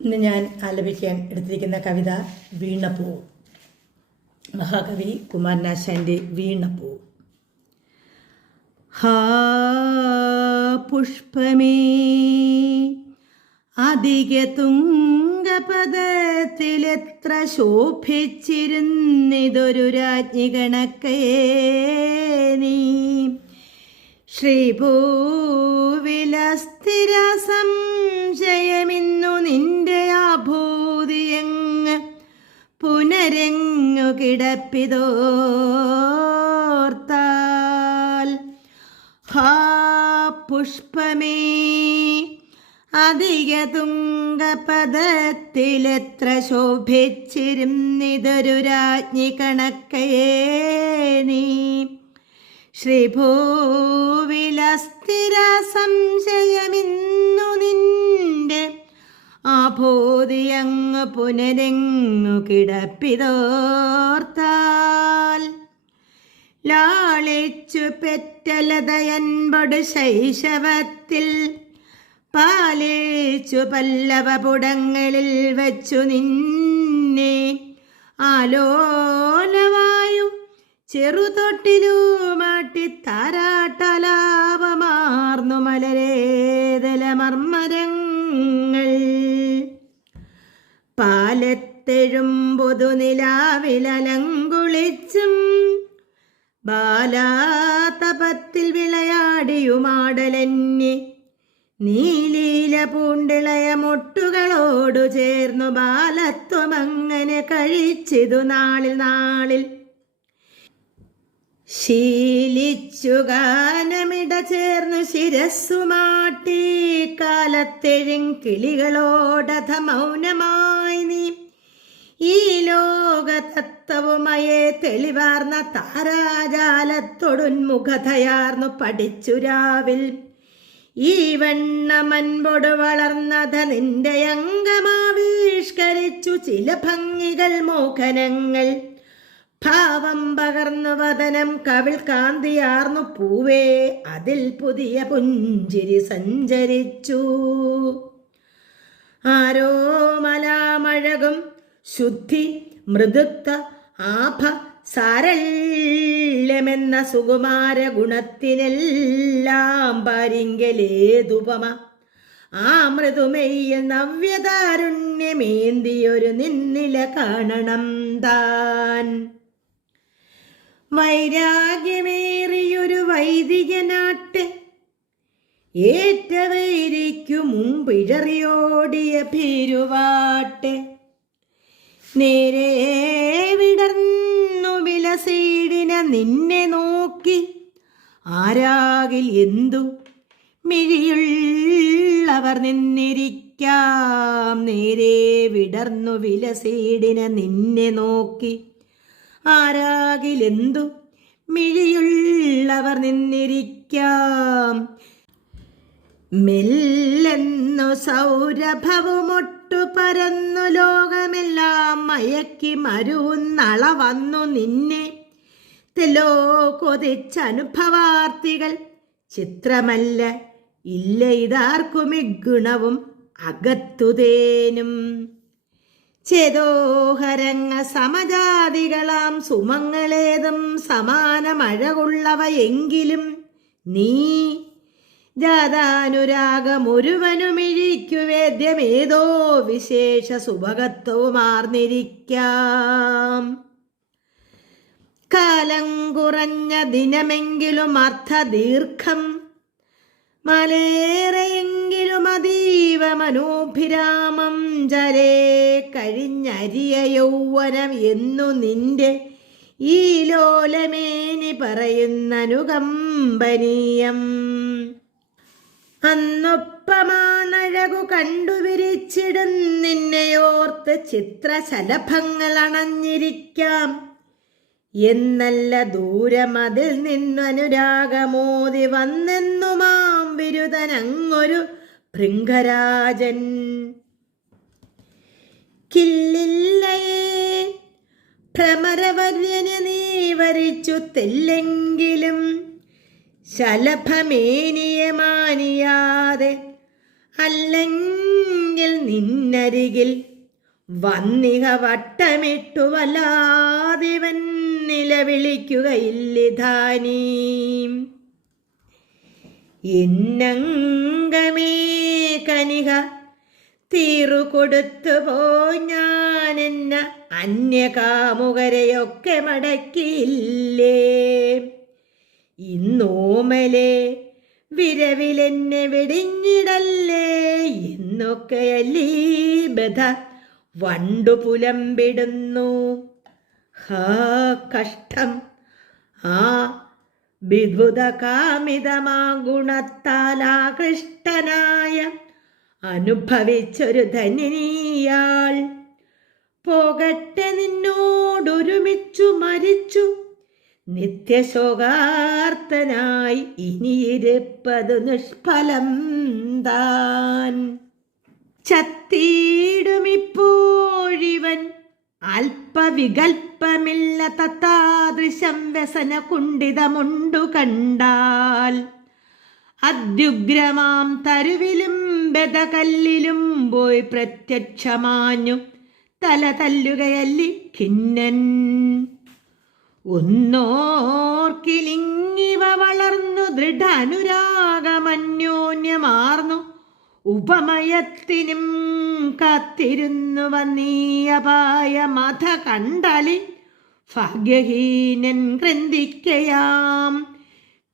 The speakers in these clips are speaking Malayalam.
ഇന്ന് ഞാൻ ആലപിക്കാൻ എടുത്തിരിക്കുന്ന കവിത വീണപ്പൂ. മഹാകവി കുമാരനാശാന്റെ വീണപ്പൂ. ഹാ പുഷ്പമേ അധിക തുംഗപദത്തിലെത്ര ശോഭിച്ചിരുന്നിതൊരു രാജ്ഞി കണക്കേ നീ. ശ്രീഭൂവിലസ്ഥിര സംശയമിന്നു നിന്റെ ആഭൂതിയങ്ങ് പുനരങ്ങു കിടപ്പിതോർത്താൽ. ഹാ പുഷ്പമേ അധിക തുംഗപദത്തിലെത്ര ശോഭിച്ചിരുന്നിതൊരു രാജ്ഞി കണക്കയേ നീ. ശ്രീഭൂവിലസ്ഥിര സംശയമിന്നു നിന്റെ ആഭൂതിയങ്ങ് പുനരെങ്ങു കിടപ്പിതോർത്താൽ. ലാളിച്ചു പെറ്റലതയൻപൊട് ശൈശവത്തിൽ പാലിച്ചു പല്ലവപുടങ്ങളിൽ വച്ചു നിന്നെ ആലോലവായു ചെറുതൊട്ടിലുമാട്ടി താരാട്ടലാപമാർന്നു മലരേതലമർമരങ്ങൾ പാലത്തെഴും പൊതുനിലാവിലലങ്കുളിച്ചും ബാലാതപത്തിൽ വിളയാടിയുമാടലന്യെ നീലീല പൂണ്ടിളയ മുട്ടുകളോടു ചേർന്നു ബാലത്വമങ്ങനെ കഴിച്ചിതു നാളിൽ നാളിൽ. ശീലിച്ചു ഗാനമിട ചേർന്നു ശിരസ്സുമാട്ടി കാലത്തെഴും കിളികളോടഥ മൗനമായി നീ. ഈ ലോകതത്വവുമയെ തെളിവാർന്ന താരാജാലത്തൊടുന്മുഖതയാർന്നു പഠിച്ചു രാവിൽ. ഈ വണ്ണമൻപൊടു വളർന്നത നിന്റെ അംഗമാവിഷ്കരിച്ചു ചില ഭംഗികൾ മോഹനങ്ങൾ. ഭാവം പകർന്നു വതനം കവിൾ കാന്തിയാർന്നു പൂവേ അതിൽ പുതിയ പുഞ്ചിരി സഞ്ചരിച്ചു. ആരോ മലാമഴകും ശുദ്ധി മൃദുത്വ ആഭ സാരല്യമെന്ന സുകുമാര ഗുണത്തിനെല്ലാം പരിങ്കലേതുപമ. ആ മൃദുമെയ്യ നവ്യതാരുണ്യമേന്തിയൊരു നിന്നില കാണണം താൻ. വൈരാഗ്യമേറിയൊരു വൈദികനാട്ട് ഏറ്റവൈരിക്കു മുമ്പിഴറിയോടിയ ഭീരുവാട്ട് നേരെ വിടർന്നു വിലസീടിന നിന്നെ നോക്കി ആരാകിൽ എന്തു? മിഴിയുള്ളവർ നിന്നിരിക്കാം. നേരെ വിടർന്നു വിലസീടിന നിന്നെ നോക്കി ആരാകിലെന്തു? മിഴിയുള്ളവർ നിന്നിരിക്കാം. മെല്ലെന്നു സൗരഭവുമൊട്ടു പരന്നു ലോകമെല്ലാം മയക്കി മരുന്നള വന്നു നിന്നെ. തെല്ലോ കൊതിച്ചനുഭവാർത്ഥികൾ ചിത്രമല്ല ഇല്ല ഇതാർക്കും ഗുണവും അകത്തുതേനും. ചേതോഹരങ്ങ സമജാതികളാം സുമങ്ങളേതും സമാനമഴകുള്ളവയെങ്കിലും നീ ജാതാനുരാഗമൊരുവനുമിഴിക്കു വേദ്യമേതോ വിശേഷ സുഭകത്വമാർന്നിരിക്കാം കാലം കുറഞ്ഞ ദിനമെങ്കിലും അർത്ഥ ദീർഘം മലേറെയെങ്കിലും അതീവ മനോഭിരാമം ജരേ കഴിഞ്ഞരിയ യൗവനം എന്നു നിന്റെ ഈ ലോലമേനി പറയുന്നനുകമ്പനീയം. അന്നൊപ്പമാണഴകു കണ്ടുവിരിച്ചിടും നിന്നെയോർത്ത് ചിത്രശലഭങ്ങൾ അണഞ്ഞിരിക്കാം എന്നല്ല ദൂരമതിൽ നിന്നനുരാഗമോതി വന്നെന്നുമാം ബിരുദനങ്ങൊരു ഭൃംഗരാജൻ. കില്ലില്ലയേ ഭ്രമരവര്യന് നീ വരിച്ചു തെല്ലെങ്കിലും ശലഭമേനിയെ മാനിയാതെ അല്ലെങ്കിൽ നിന്നരികിൽ വന്നിക വട്ടമിട്ടു വല്ലാതിവൻ നിലവിളിക്കുകയില്ലിധാനീ എന്നങ്കമേ കനിക. തീറു കൊടുത്തു എന്ന അന്യകാമുകരെയൊക്കെ മടക്കിയില്ലേ? ഇന്നോമലെ വിരവിലെന്നെ വെടിഞ്ഞിടല്ലേ? എന്നൊക്കെ ബധ. വണ്ടു പുലമ്പിടുന്നു. ഹാ കഷ്ടം. ആ വിഭുത ഗുണത്താലാ ഗുണത്താലാകൃഷ്ടനായ അനുഭവിച്ചൊരു ധനിയാൾ പോകട്ടെ നിന്നോടൊരുമിച്ചു മരിച്ചു. നിത്യശോകാർത്തനായി ഇനിയിരുപ്പത് നിഷ്ഫലം താൻ. ചത്തീടുമിപ്പോഴിവൻ അല്പവികൽപ്പമില്ല തത്താദൃശം വ്യസന കുണ്ഠിതമുണ്ടു കണ്ടാൽ. അത്യുഗ്രമാം തരുവിലും ബദകല്ലിലും പോയി പ്രത്യക്ഷമാഞ്ഞു തല തല്ലുകയല്ലി ഖിന്നൻ. ഒന്നോർക്കിലിങ്ങിവ വളർന്നു ദൃഢാനുരാഗമന്യോന്യമാർന്നു ഉപമയത്തിനും കാത്തിരുന്നു വന്നീയപായ മഥ കണ്ടലി ഭാഗ്യഹീനൻ ഗ്രന്ഥിക്കയാം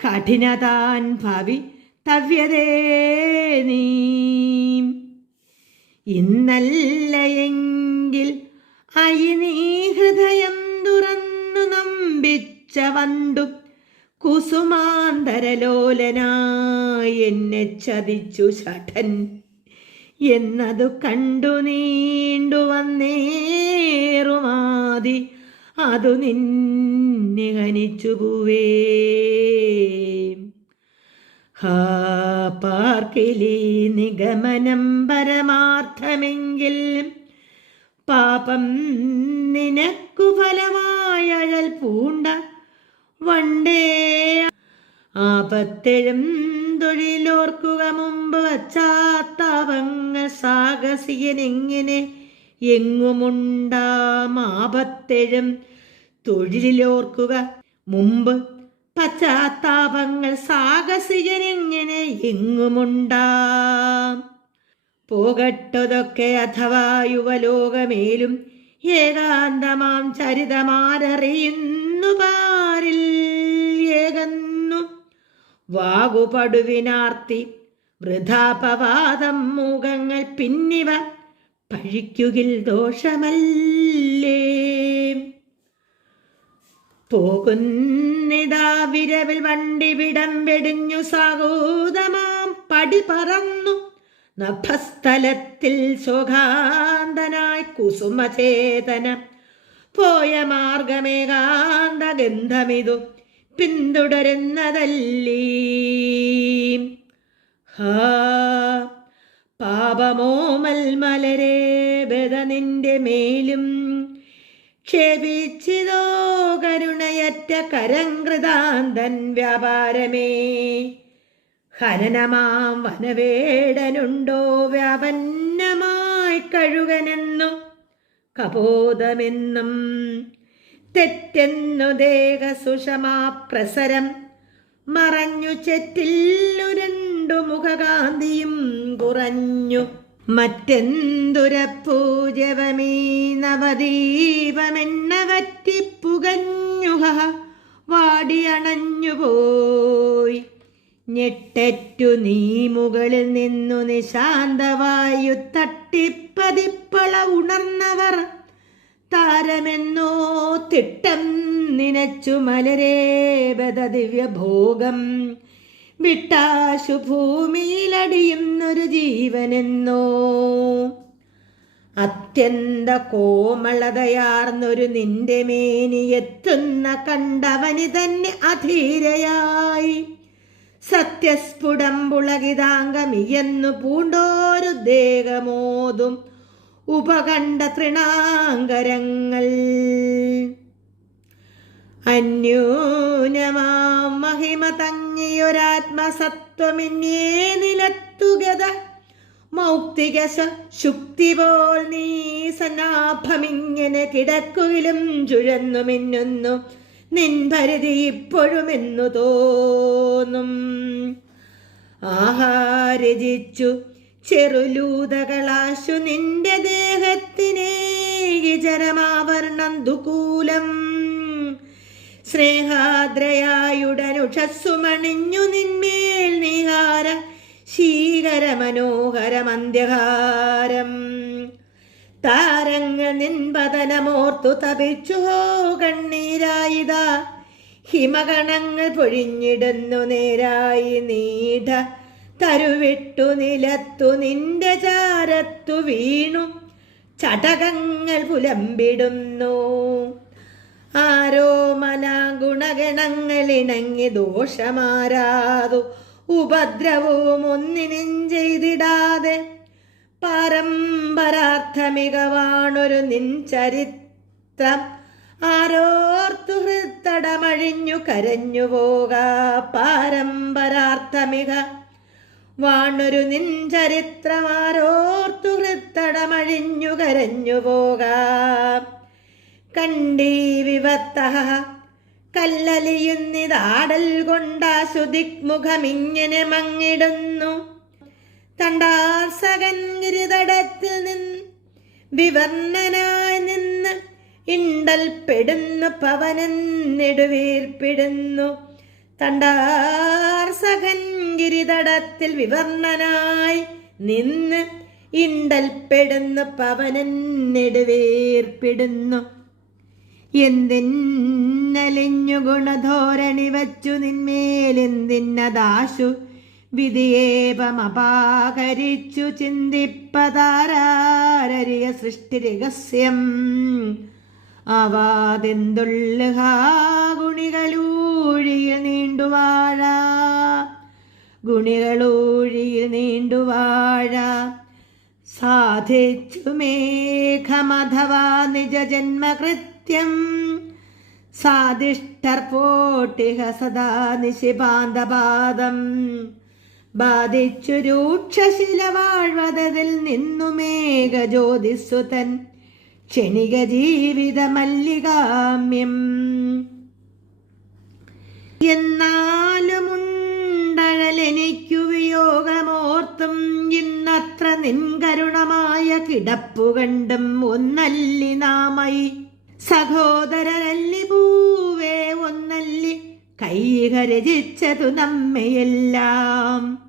കഠിനതാൻ ഭവി തവ്യതേ നീ. ഇന്നല്ലയെങ്കിൽ അയി നീ ഹൃദയം തുറന്നു നമ്പിച്ച വണ്ടു കുസുമാന്തരലോലനായി എന്നെ ചതിച്ചു ശഠൻ. എന്നതു കണ്ടു നീണ്ടു വന്നേറുമാതി അതു നിന്നെ ഹനിച്ചു പൂവേ. ഹാ നിഗമനം പരമാർത്ഥമെങ്കിൽ പാപം നിനക്കു ഫലമായഴൽ പൂണ്ട വണ്ടേ ആപത്തെഴും തൊഴിലോർക്കുക മുമ്പ് വച്ചാത്താവങ്ങൾ സാഹസികനെങ്ങനെ എങ്ങുമുണ്ടാം ആപത്തെഴും തൊഴിലോർക്കുക മുമ്പ് പശ്ചാത്താപങ്ങൾ സാഹസികനെങ്ങനെ എങ്ങുമുണ്ടാം. പോകട്ടതൊക്കെ അഥവാ യുവലോകമേലും ഏകാന്തമാം ചരിതമാരറിയുന്നു പാരിൽ വാകുപടുവിനാർത്തി വൃഥാപവാദം മൂഖങ്ങൾ പിന്നിവ പഴിക്കുകിൽ ദോഷമല്ലേ. പോകുന്നിതാ വിരവിൽ വണ്ടി വിടം വെടിഞ്ഞു സഹോദമാം പടി പറന്നു. നഭസ്ഥലത്തിൽ സുഖാന്തനായി കുസുമചേതന. പോയ മാർഗമേകാന്ത ഗന്ധമിതു പിന്തുടരുന്നതല്ലീ? ഹാ മൽമലരെ മലരേ ബദ നിന്റെ മേലും ക്ഷേപിച്ചിതോ കരുണയറ്റ കരങ്കൃതാന്തൻ വ്യാപാരമേ? ഹനനമാം വനവേടനുണ്ടോ വ്യാപന്നമായി കഴുകനെന്നും കപോതമെന്നും തെറ്റെന്നു ദേഹ സുഷമാ പ്രസരം. മറഞ്ഞു ചെറ്റില്ലുരണ്ടു മുഖകാന്തിയും കുറഞ്ഞു മറ്റെന്തുരപ്പൂജവമീ നവദീപമെണ്ണ വറ്റിപ്പുകഞ്ഞുഹ വാടിയണഞ്ഞുപോയി ഞെട്ടറ്റു നീ മുകളിൽ നിന്നു നിശാന്തവായു തട്ടിപ്പതിപ്പള ഉണർന്നവർ. താരമെന്നോ തിട്ടം നിനച്ചു മലരേപത ദിവ്യഭോഗം വിട്ടാശു ഭൂമിയിലടിയുന്നൊരു ജീവനെന്നോ അത്യന്ത കോമളതയാർന്നൊരു നിന്റെ മേനി എത്തുന്ന കണ്ടവനി തന്നെ അധീരയായി. സത്യസ്ഫുടം പുളകിതാംഗമിയെന്നു പൂണ്ടോരു ദേഹമോതും. ഉപകണ്ഠ തൃണാങ്കരങ്ങൾ അന്യൂനമാം മഹിമ തങ്ങിയൊരാത്മസത്വമിന്നേ നിലത്തുകത മൗക്തിക ശുക്തി പോൽ നീ സനാഭമിങ്ങനെ കിടക്കുകിലും ചുഴന്നു മിന്നുന്നു. നിൻ ഇപ്പോഴും ഇപ്പോഴുമെന്നു തോന്നും. ആഹാരജിച്ചു ചെറുലൂതകളാശു നിന്റെ ദേഹത്തിനേ ജരമാവർണം ദുകൂലം സ്നേഹാദ്രയായുടനുഷസ്സുമണിഞ്ഞു നിന്മേൽ നിഹാര ശീകര മനോഹര മന്ദ്യഹാരം താരങ്ങൾ നിൻപതനമോർത്തു തപിച്ചു ഹോ കണ്ണീരായിത. ഹിമഗണങ്ങൾ പൊഴിഞ്ഞിടുന്നു നേരായി നീട തരുവിട്ടു നിലത്തു നിന്റെ ചാരത്തു വീണു. ചടകങ്ങൾ പുലമ്പിടുന്നു. ആരോ ഇണങ്ങി ദോഷമാരാതു. ഉപദ്രവവും ഒന്നിനും ചെയ്തിടാതെ. പാരമ്പരാർത്ഥമികവാണൊരു നിൻ ചരിത്രം ആരോർത്തു ഹൃത്തടമഴിഞ്ഞു കരഞ്ഞു പോക പാരമ്പരാർത്ഥമിക. വാണൊരു നിൻ ചരിത്രമാരോർത്തു ഹൃത്തടമഴിഞ്ഞു കരഞ്ഞു പോകാം. കണ്ടീ വിവത്ത കല്ലലിയുന്നിതാടൽ കൊണ്ടാശുദിക്മുഖമിങ്ങനെ മങ്ങിടുന്നു. തണ്ടാർസകൻ ഗിരിതടത്തിൽ നിന്ന് വിവർണനായി നിന്ന് ഇണ്ടൽപ്പെടുന്നു പവനൻ പവനെന്നിടുവീർപ്പിടുന്നു. തണ്ടാർസകൻ ഗിരിതടത്തിൽ വിവർണനായി നിന്ന് ഇണ്ടൽപ്പെടുന്നു പവനൻ നെടുവേർപ്പെടുന്നു എന്തിന്നലിഞ്ഞു ഗുണധോരണി വച്ചു നിന്മേലെന്തിന്നദാശു വിധിയേപമപാകരിച്ചു ചിന്തിപ്പതാരാരരിയ സൃഷ്ടി രഹസ്യം. ആവാതെന്തുള്ളുഹാ ഗുണികളൂഴിയിൽ നീണ്ടുവാഴ ഗുണികളൂഴിയിൽ നീണ്ടുവാഴ. സാധിച്ചു മേഘമഥവാ നിജജന്മകൃത്യം. സാധിഷ്ഠർപോട്ടിഹ സദാ നിശിപാന്തപാദം ബാധിച്ചു രൂക്ഷശില വാഴ്വതതിൽ നിന്നു മേഘജ്യോതിസുതൻ ക്ഷണിക ജീവിത മല്ലികാമ്യം. എന്നാലുമുണ്ടഴലെനിക്കു വിയോഗമോർത്തും. ഇന്നത്ര നിൻകരുണമായ കിടപ്പു കണ്ടും ഒന്നല്ലി നാമയി സഹോദരല്ലി പൂവേ ഒന്നല്ലി കൈക രചിച്ചതു നമ്മയെല്ലാം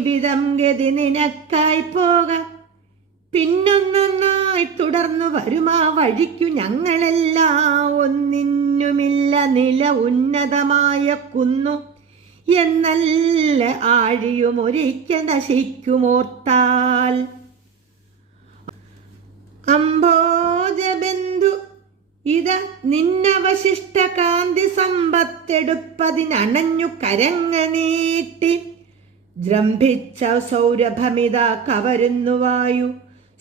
വിധം ഗതി നിനക്കായി പോകാം. പിന്നൊന്നൊന്നായി തുടർന്നു വരുമാ വഴിക്കു ഞങ്ങളെല്ലാം. ഒന്നിന്നുമില്ല നില ഉന്നതമായ കുന്നു. എന്നല്ല ആഴിയും ഒരിക്ക നശിക്കുമോർത്താൽ. അംബോജബന്ധു ഇത നിന്നവശിഷ്ട കാന്തി സമ്പത്തെടുപ്പതിനണഞ്ഞു കരങ്ങ നീട്ടി. ദ്രംഭിച്ച സൗരഭമിത കവരുന്നു വായു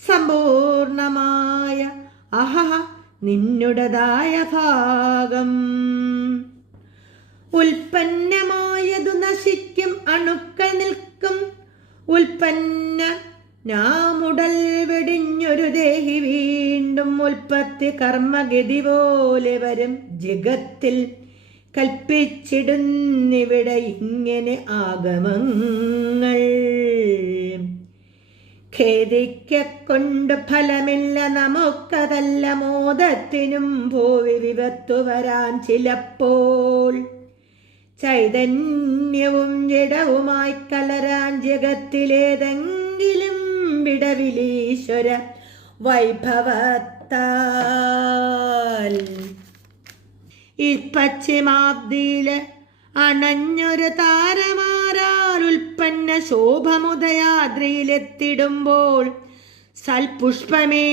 സമ്പൂർണമായ അഹ നിന്നുടതായ ഭാഗം. ഉൽപ്പന്നമായതു നശിക്കും അണുക്കൾ നിൽക്കും. ഉൽപ്പന്ന നാമുടൽ വെടിഞ്ഞൊരു ദേഹി വീണ്ടും ഉൽപ്പത്തി കർമ്മഗതി പോലെ വരും. ജഗത്തിൽ കൽപ്പിച്ചിടുന്നിവിടെ ഇങ്ങനെ ആഗമങ്ങൾ. ഖേദിക്കൊണ്ട് ഫലമില്ല നമുക്കതല്ല മോദത്തിനും ഭൂവി വിപത്തു വരാൻ ചിലപ്പോൾ. ചൈതന്യവും ജഡവുമായി കലരാൻ ജഗത്തിലേതെങ്കിലും വിടവിലീശ്വര വൈഭവത്താൽ. പശ്ചിമാബ്ദിയിൽ അണഞ്ഞൊരു താരമാരാൽ ഉൽപ്പന്ന ശോഭമുദയാദ്രിയിലെത്തിടുമ്പോൾ സൽപുഷ്പമേ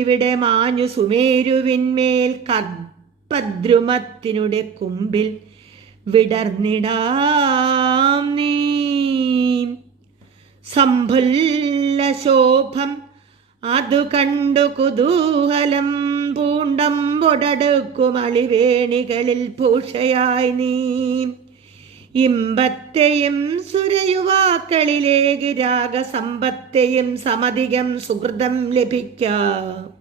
ഇവിടെ മാഞ്ഞു സുമേരുവിന്മേൽ കർപ്പദ്രുമത്തിനുടെ കുമ്പിൽ വിടർന്നിടാം നീ. സംഭുല്ല ശോഭം അതു കണ്ടു കുതൂഹലം പൂണ്ടം പൊടടുക്കുമളിവേണികളിൽ പൂഷയായി നീ. ഇമ്പത്തെയും സുരയുവാക്കളിലേക്ക് രാഗസമ്പത്തെയും സമധികം സുഹൃതം ലഭിക്കാം.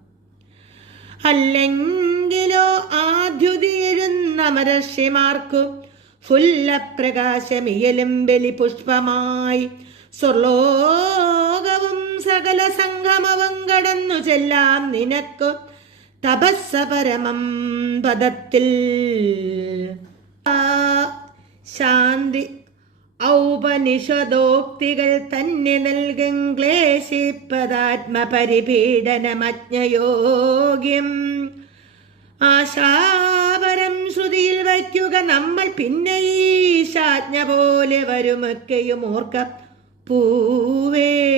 അല്ലെങ്കിലോ ആദ്യുതി എഴുന്ന മരർഷിമാർക്കു ഫുല്ലപ്രകാശമിയലും ബലിപുഷ്പമായി സ്വർലോകവും സകല സംഗമവും കടന്നു ചെല്ലാം നിനക്കു തപസ്സ പരമം പദത്തിൽ ശാന്തി ഔപനിഷദോക്തികൾ തന്നെ നൽകും ക്ലേശിപ്പതാത്മപരിപീഡനമജ്ഞയോഗ്യം. ആശാപരം ശ്രുതിയിൽ വയ്ക്കുക. നമ്മൾ പിന്നെ ഈ ശാജ്ഞ പോലെ വരുമൊക്കെയും ഓർക്ക. പൂവേ.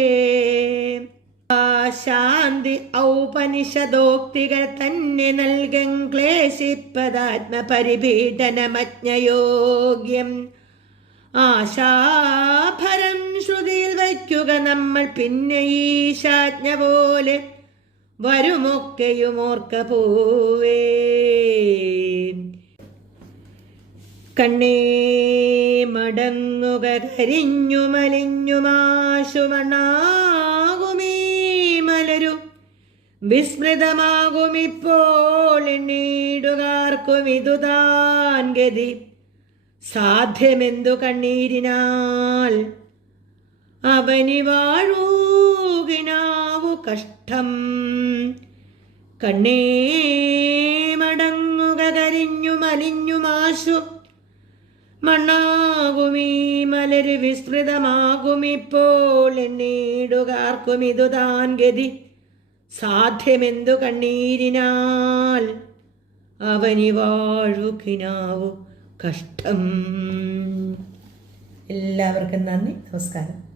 ശാന്തി ഔപനിഷദോക്തികൾ തന്നെ നൽകും ക്ലേശിപ്പതാത്മപരിപീഡനമജ്ഞയോഗ്യം. ആശാഭരം ശ്രുതിയിൽ വയ്ക്കുക. നമ്മൾ പിന്നെ ഈ ശാജ്ഞ പോലെ വരുമൊക്കെയും ഓർക്ക. പോവേ. കണ്ണേ മടങ്ങുക കരിഞ്ഞു മലിഞ്ഞുമാശുമണാകുമീ മലരു. വിസ്മൃതമാകുമിപ്പോൾ എണ്ണീടുകാർക്കും ഇതുതാൻ ഗതി. സാധ്യമെന്തു കണ്ണീരിനാൽ? അവനി വാഴൂകിനാവു കഷ്ടം. കണ്ണേ മടങ്ങുക കരിഞ്ഞു മലിഞ്ഞു മാശു മണ്ണാകുമീ മലര് വിസ്മൃതമാകുമിപ്പോൾ ഇതു താൻ ഗതി. സാധ്യമെന്തു കണ്ണീരിനാൽ? അവനി വാഴുകിനാവു കഷ്ടം. എല്ലാവർക്കും നന്ദി. നമസ്കാരം.